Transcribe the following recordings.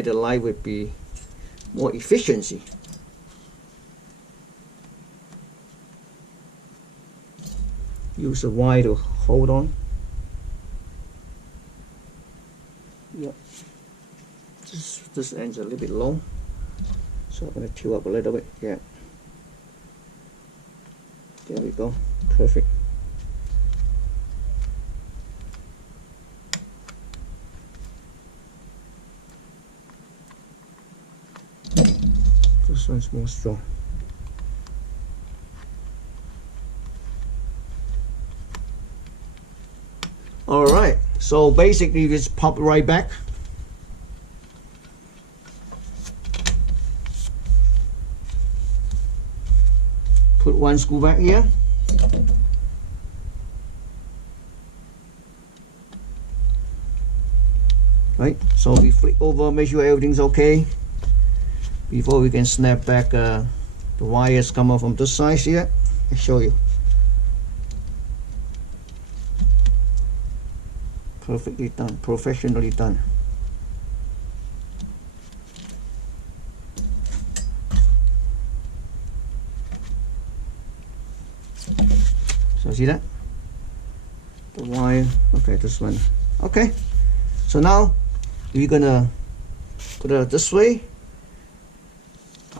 the light would be more efficiency. Use a wire to hold on. Yep. This end's a little bit long, so I'm going to tilt up a little bit. Yeah. There we go. Perfect. This one's more strong. Alright, so basically just pop right back. Put one screw back here. Right, so we flip over, make sure everything's okay before we can snap back the wires coming from this side here. I'll show you. Perfectly done, professionally done. So see that? The wire, okay, this one. Okay, so now we're gonna put it this way.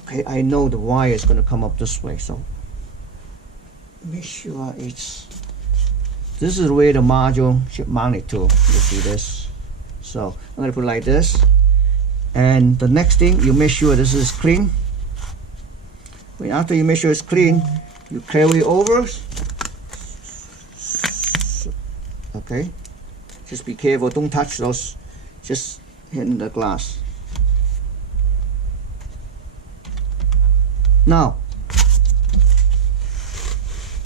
Okay, I know the wire is gonna come up this way, so make sure it's, this is where the module should mount it to. You see this? So I'm gonna put it like this. And the next thing, you make sure this is clean. After you make sure it's clean, you carry it over. Okay, just be careful, don't touch those, just hitting the glass. Now,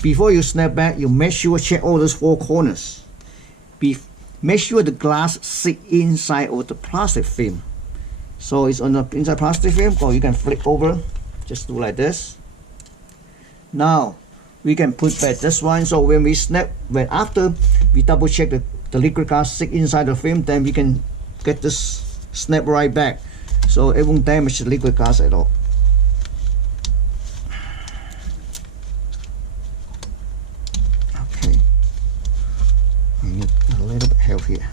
before you snap back, you make sure check all those four corners. Make sure the glass sit inside of the plastic film. So it's on the inside plastic film, or you can flip over, just do like this. Now, we can put back this one, so when we snap, when after we double check the liquid glass sit inside the film, then we can get this snap right back, so it won't damage the liquid glass at all. Okay, I need a little bit help here.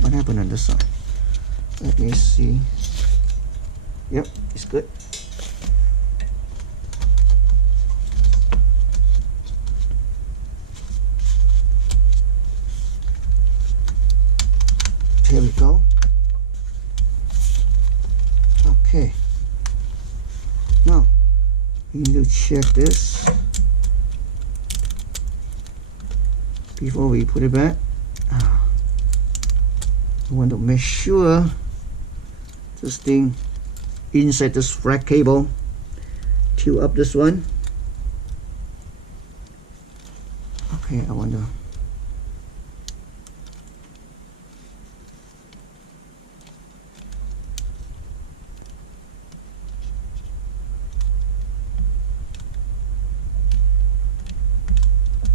What happened on this side? Let me see. Yep, it's good. Here we go. Okay. Now we need to check this before we put it back. We want to make sure this thing inside this flat cable. Tilt up this one. Okay, I want to.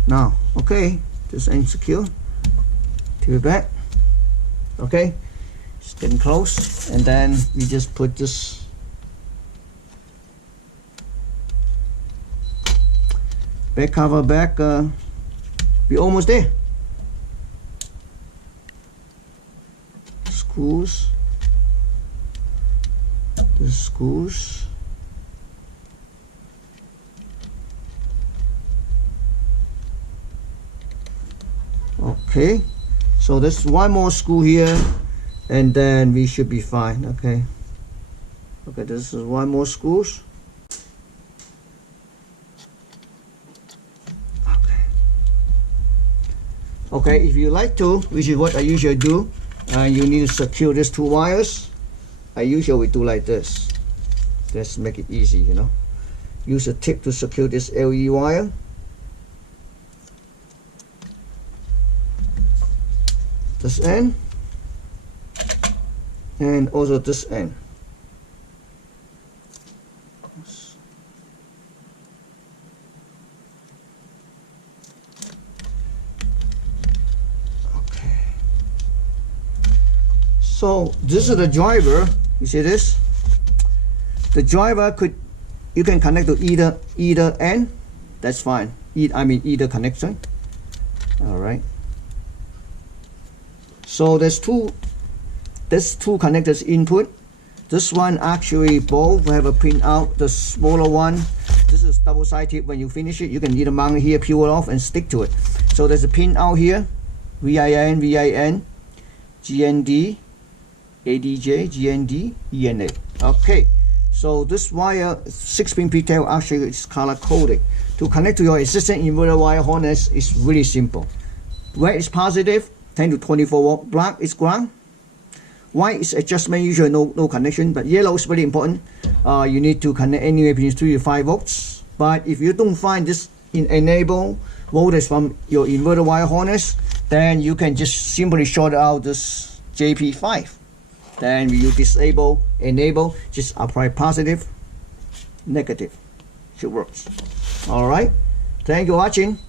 Now, okay, this end secure. Tilt it back. Okay, it's getting close, and then we just put this back cover back. We're almost there. Screws. The screws. Okay, so there's one more screw here, and then we should be fine. Okay, okay, this is one more screws. Okay, okay, if you like to, which is what I usually do, you need to secure these two wires. I usually do like this. Just make it easy, you know. Use a tip to secure this LED wire. This end, and also this end. Okay. So this is the driver. You see this? The driver you can connect to either end. That's fine. Either connection. All right. So there's two connectors input. This one actually both have a pin out. The smaller one, this is double-sided. When you finish it, you can either mount it here, peel it off, and stick to it. So there's a pin out here, VIN, GND, ADJ, GND, ENA. Okay, so this wire 6-pin pigtail actually is color coded. To connect to your existing inverter wire harness is really simple. Red is positive, 10 to 24 volt. Black is ground. White is adjustment, usually no connection, but yellow is very important. You need to connect anywhere between 3 to 5 volts. But if you don't find this enable voltage from your inverter wire harness, then you can just simply short out this JP5. Then you disable, enable, just apply positive, negative. It works. All right. Thank you for watching.